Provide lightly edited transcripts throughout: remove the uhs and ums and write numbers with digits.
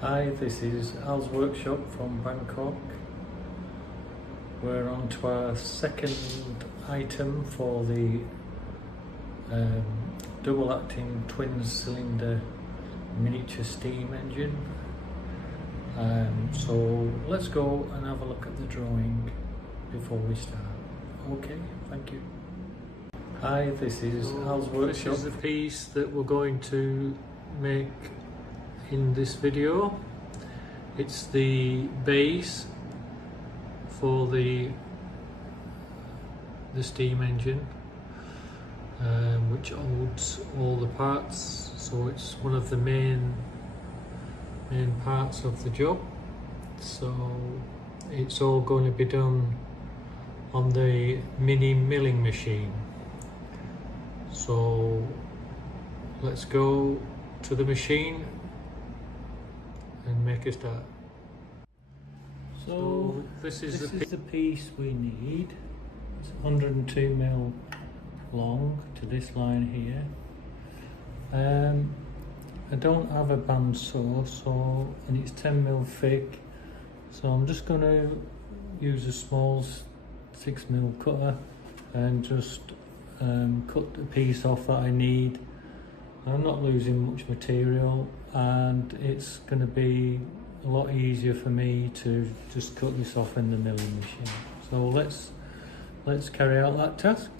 Hi, this is Al's Workshop from Bangkok. We're on to our second item for the double acting twin cylinder miniature steam engine. So let's go and have a look at the drawing before we start. Okay, thank you. Hi, this is Al's Workshop. This is the piece that we're going to make in this video. It's the base for the steam engine, which holds all the parts, so it's one of the main parts of the job. So it's all going to be done on the mini milling machine. So let's go to the machine and make a start. So this is the piece we need. It's 102mm long to this line here. I don't have a bandsaw, and it's 10mm thick, so I'm just going to use a small 6mm cutter and just cut the piece off that I need. I'm not losing much material, and it's going to be a lot easier for me to just cut this off in the milling machine. So let's carry out that task.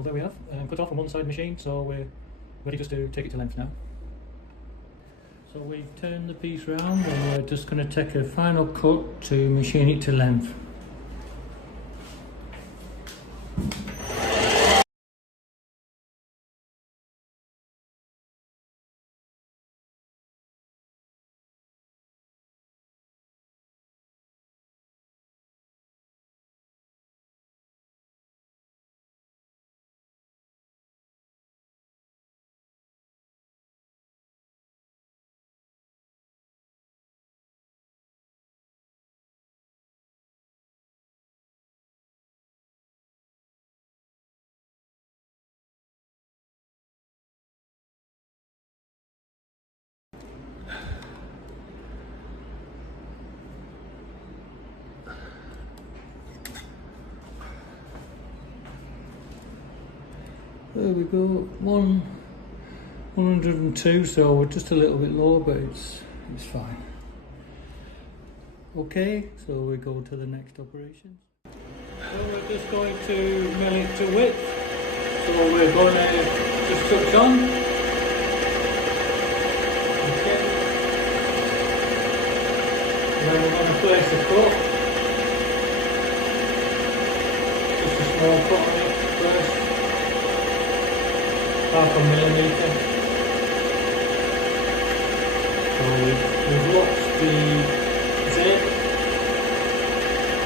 So there we have, cut off on one side machine, so we're ready just to take it to length now. So we've turned the piece round and we're just going to take a final cut to machine it to length. There we go, 102, so we're just a little bit low, but it's fine. Okay, so we go to the next operation. So we're just going to mill it to width. So we're going to just touch on. Okay. And then we're going to place a cut. Just a small cut on it first. Half a millimetre. So we've locked the zip.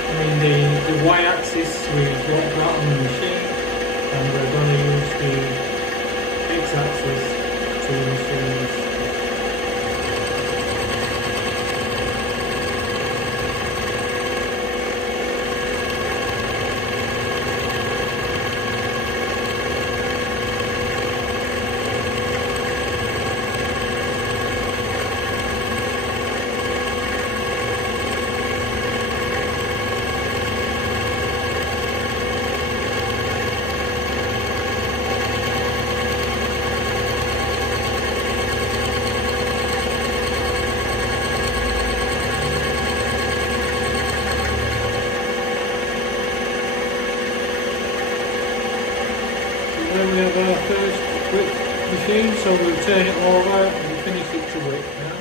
I mean the y-axis, we've locked that on the machine, and we're going to use the x-axis to machine this. Then we have our first width machine, so we'll turn it over and finish it to width now.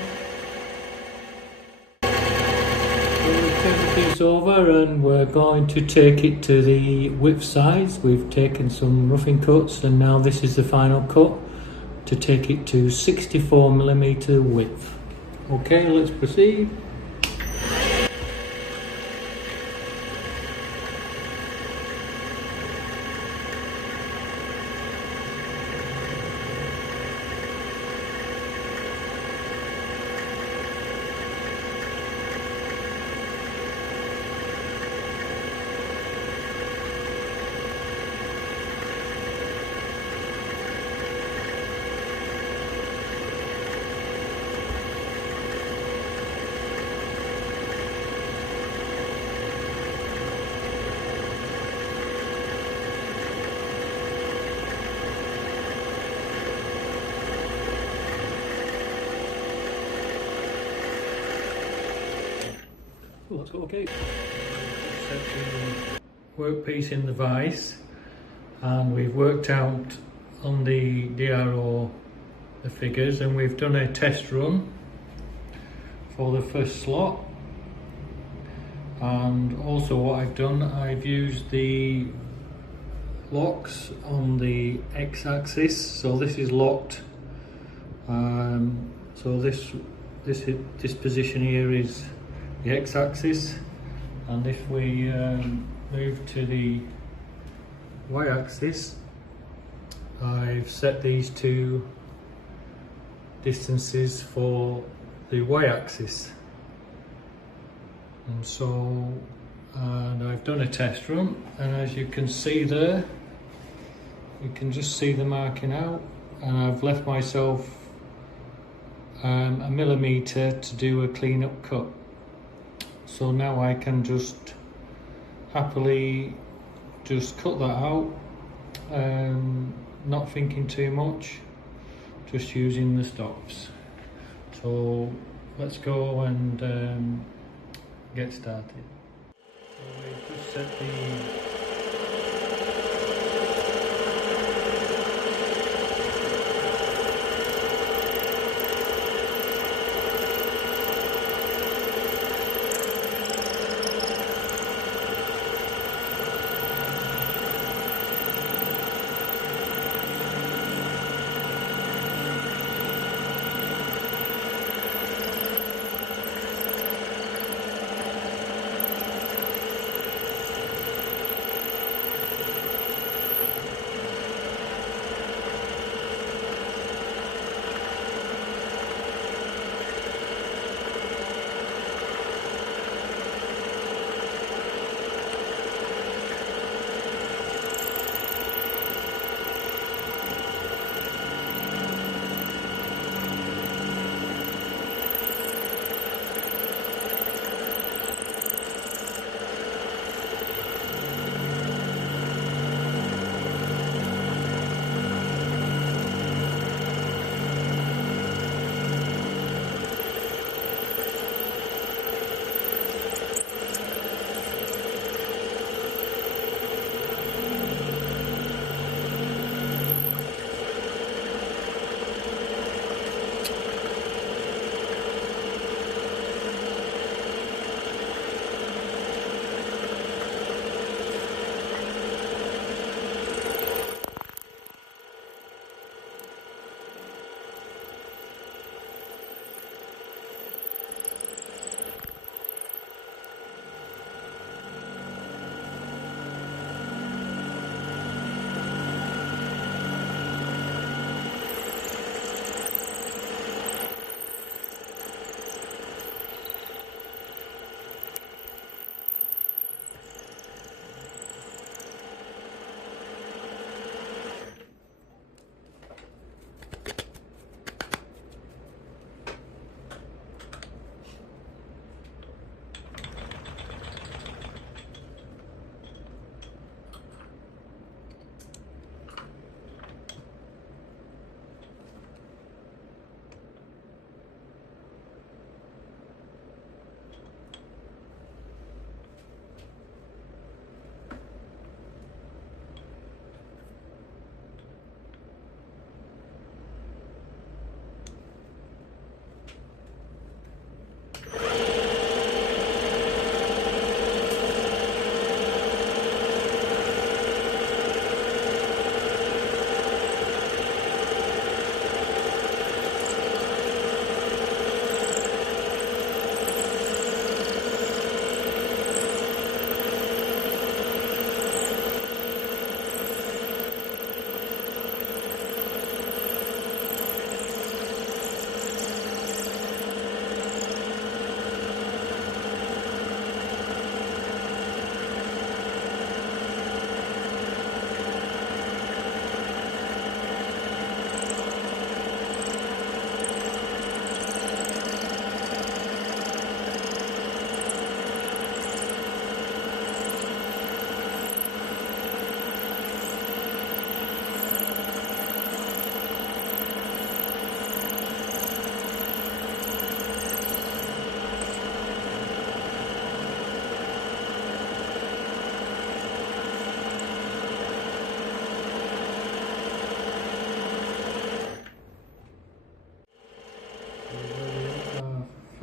So we'll turn the piece over and we're going to take it to the width size. We've taken some roughing cuts and now this is the final cut to take it to 64mm width. Okay, let's proceed. Let's go, okay. Set the workpiece in the vise and we've worked out on the DRO the figures and we've done a test run for the first slot, and also what I've done, I've used the locks on the x-axis, so this is locked, so this position here is the x-axis, and if we move to the y-axis, I've set these two distances for the y-axis, and I've done a test run, and as you can see there, you can just see the marking out, and I've left myself a millimetre to do a clean-up cut. So now I can just happily just cut that out, not thinking too much, just using the stops. So let's go and get started. So we've just set the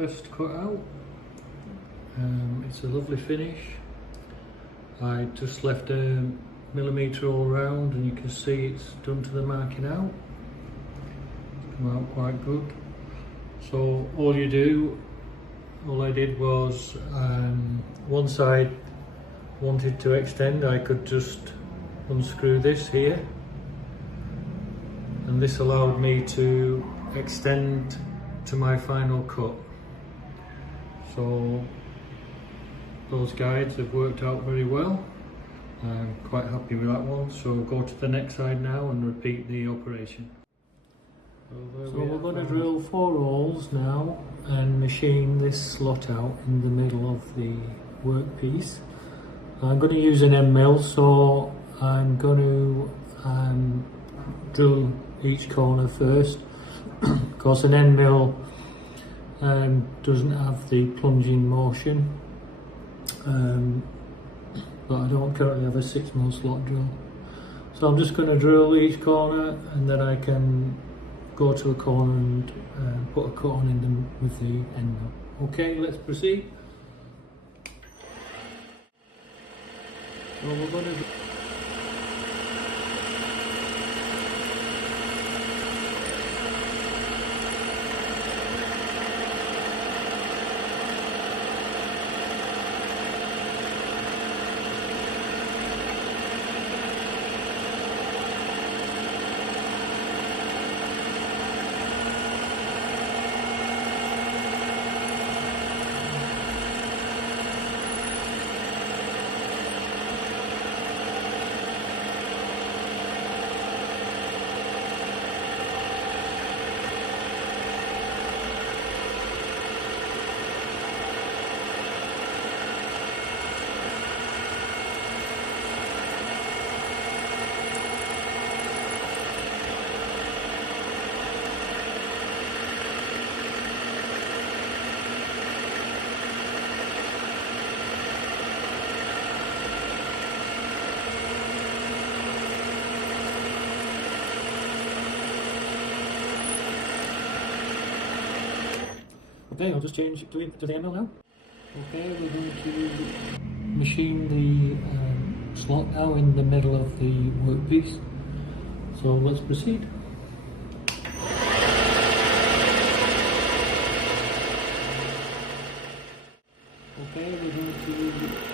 pressed cut out. It's a lovely finish. I just left a millimetre all round, and you can see it's done to the marking out. Come out quite good. So all I did was, once I wanted to extend, I could just unscrew this here, and this allowed me to extend to my final cut. So those guides have worked out very well. I'm quite happy with that one. So go to the next side now and repeat the operation. So we're going to drill 4 holes now and machine this slot out in the middle of the workpiece. I'm going to use an end mill, so I'm going to drill each corner first. Of course, an end mill doesn't have the plunging motion, but I don't currently have a 6mm slot drill. So I'm just going to drill each corner, and then I can go to a corner and put a cut on in them with the end mill. Okay, let's proceed. So we're going to Okay, I'll just change it to the end mill now. Okay, we're going to machine the slot now in the middle of the workpiece. So let's proceed. Okay, we're going to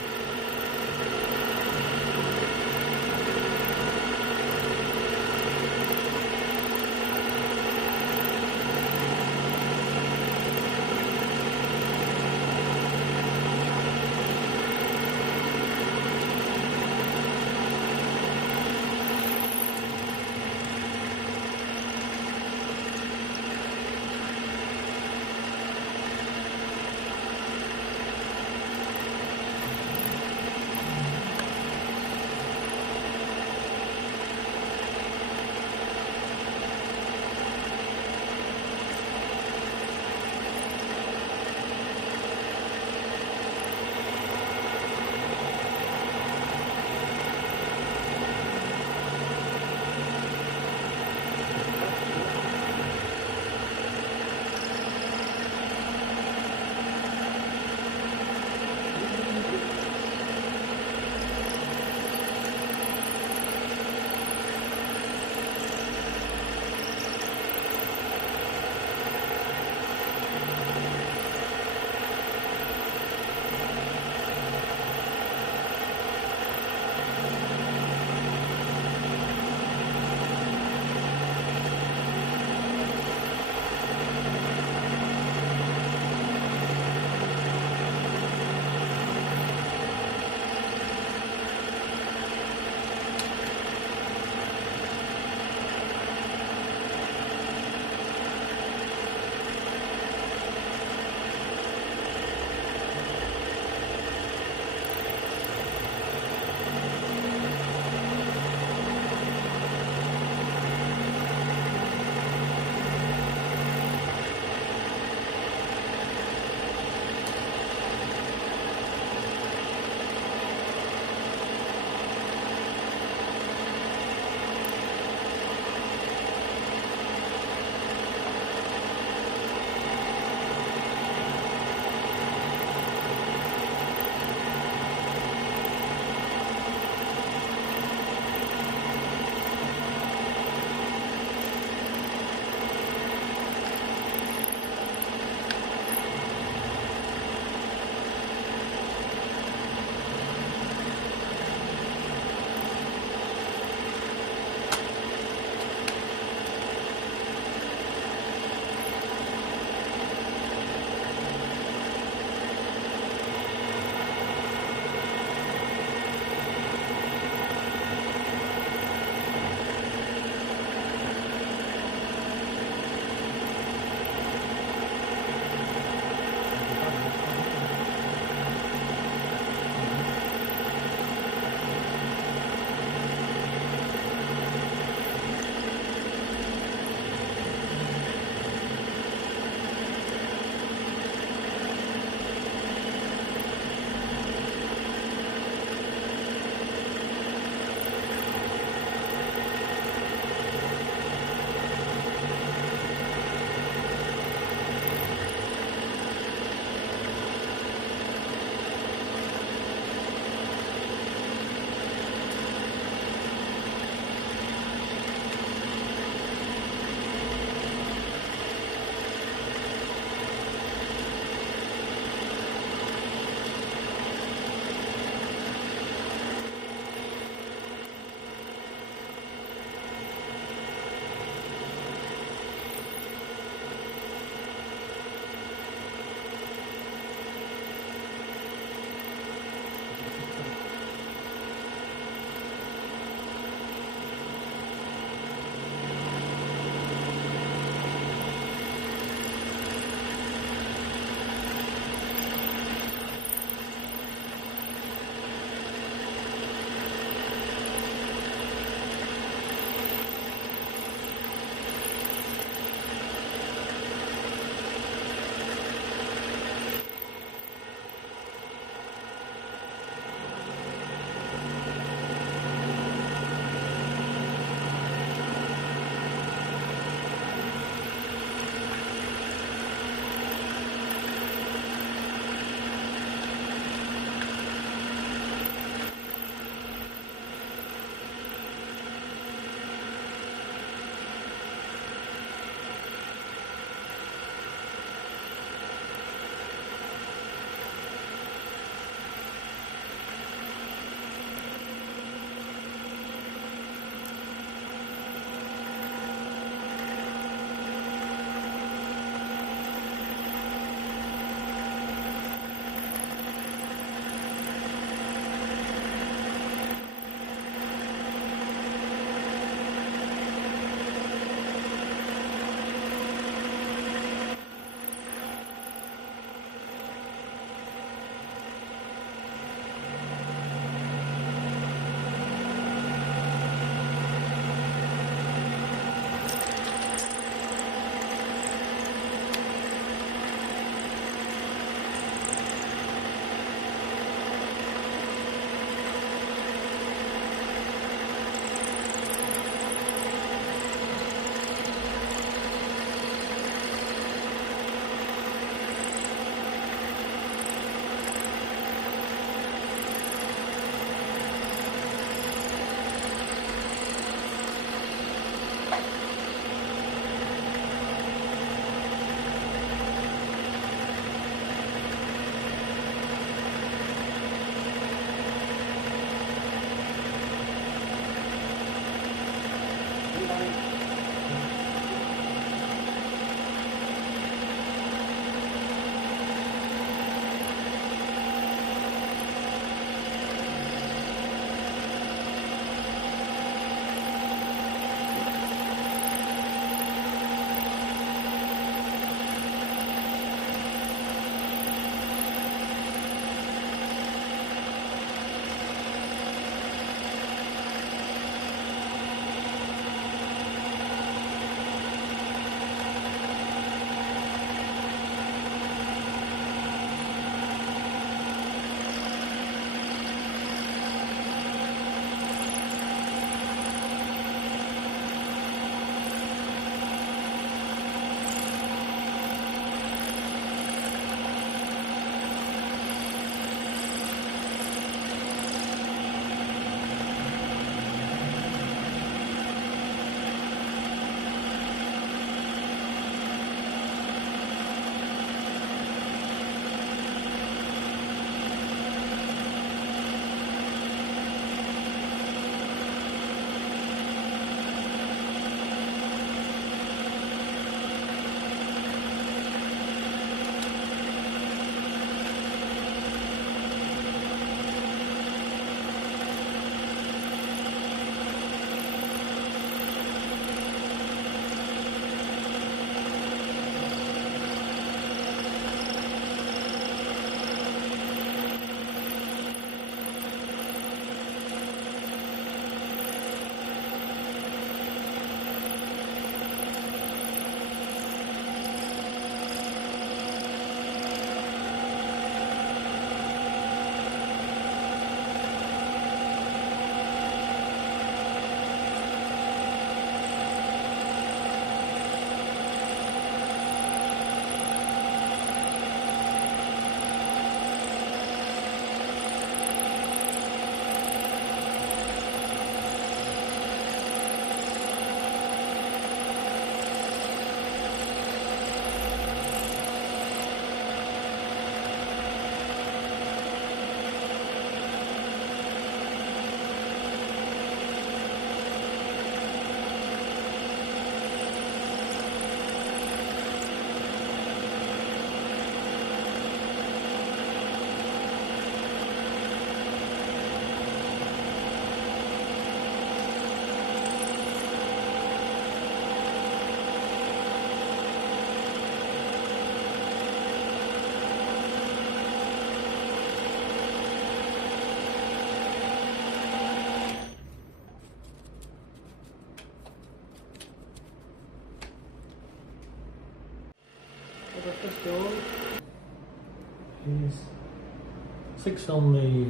6 on the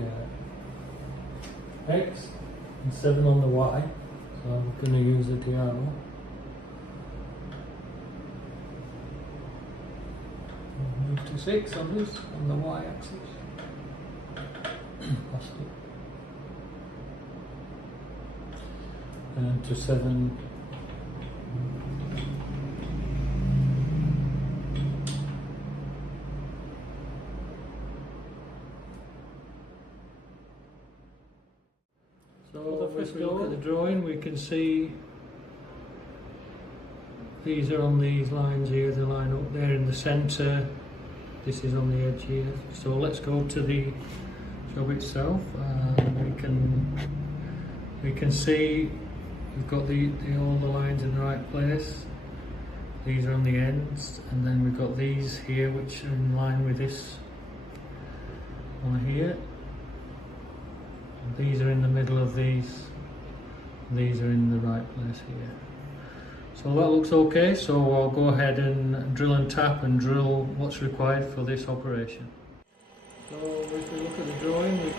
X and 7 on the Y, so I'm going to use a diagonal. Move to 6 on this, on the Y axis. Plastic. And to 7. So if we look at the drawing, we can see these are on these lines here, they line up there in the centre, this is on the edge here. So let's go to the job itself, and we can see we've got all the lines in the right place. These are on the ends, and then we've got these here which are in line with this one here. These are in the middle of these, and these are in the right place here. So that looks okay, so I'll go ahead and drill and tap and drill what's required for this operation. So if we look at the drawing, we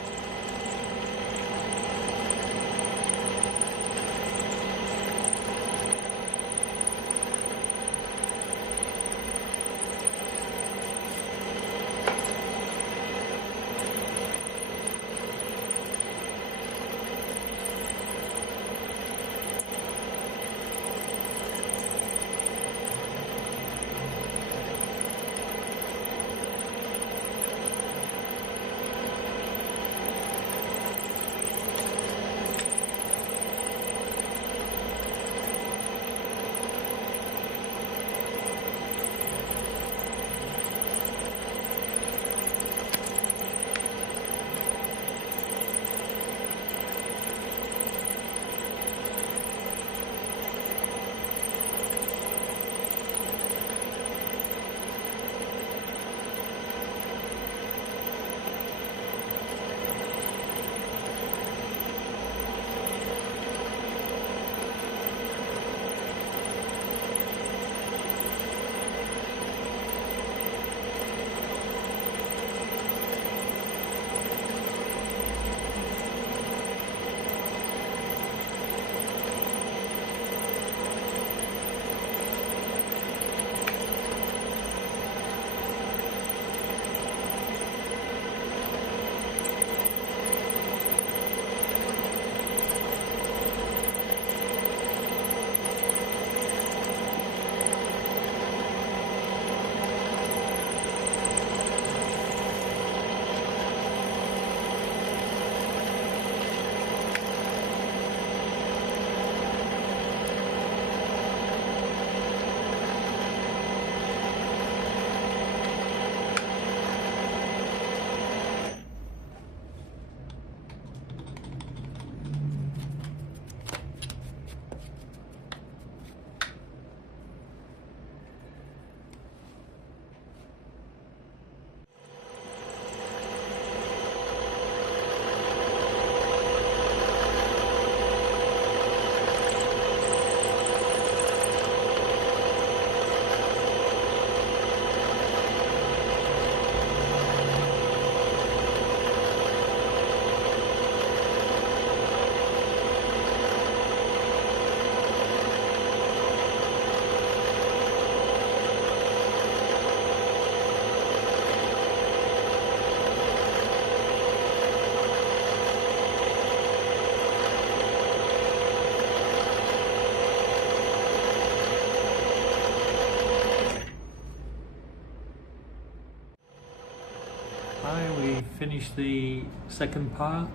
finished the second part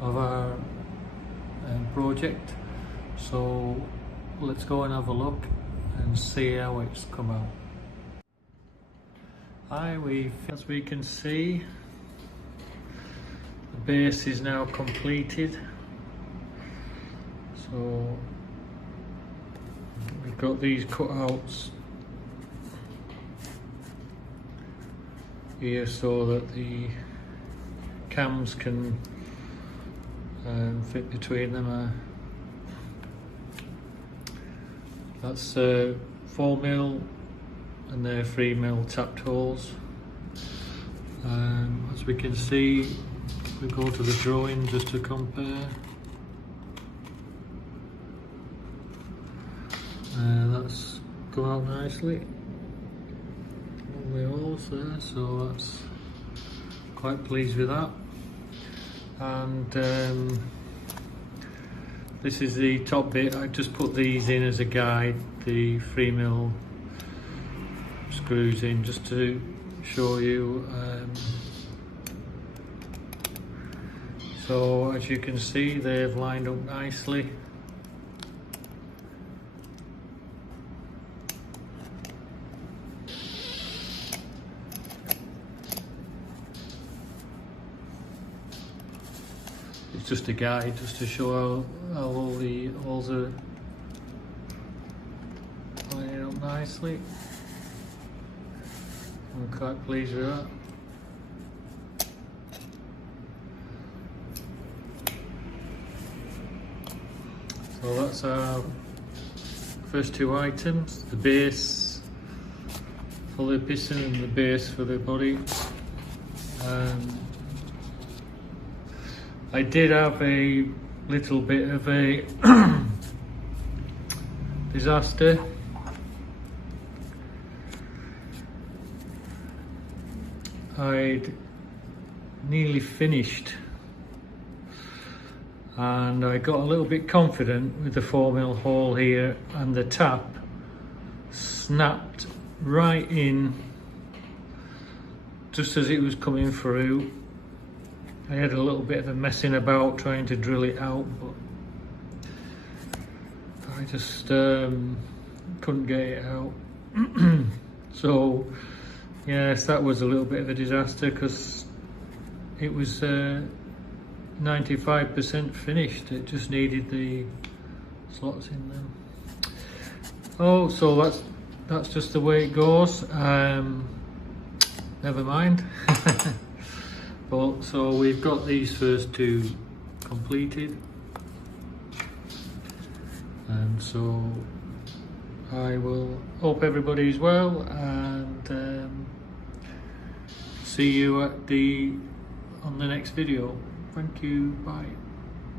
of our project, so let's go and have a look and see how it's come out. As we can see, the base is now completed, so we've got these cutouts here so that the cams can fit between them. That's 4mm and they're 3mm tapped holes, As we can see, we go to the drawing just to compare. That's come out nicely. All the holes there, so that's quite pleased with that. And this is the top bit. I just put these in as a guide, the 3mm screws in, just to show you. So as you can see, they've lined up nicely. It's just a guide, just to show how all the holes are lining up nicely. I'm quite pleased with that. So that's our first two items, the base for the piston and the base for the body. I did have a little bit of a disaster. I'd nearly finished and I got a little bit confident with the 4mm hole here, and the tap snapped right in just as it was coming through. I had a little bit of a messing about trying to drill it out, but I just couldn't get it out. So yes, that was a little bit of a disaster, because it was 95% finished. It just needed the slots in them. Oh, so that's just the way it goes. Never mind. But so we've got these first two completed, and so I will hope everybody's well, and see you on the next video. Thank you, bye.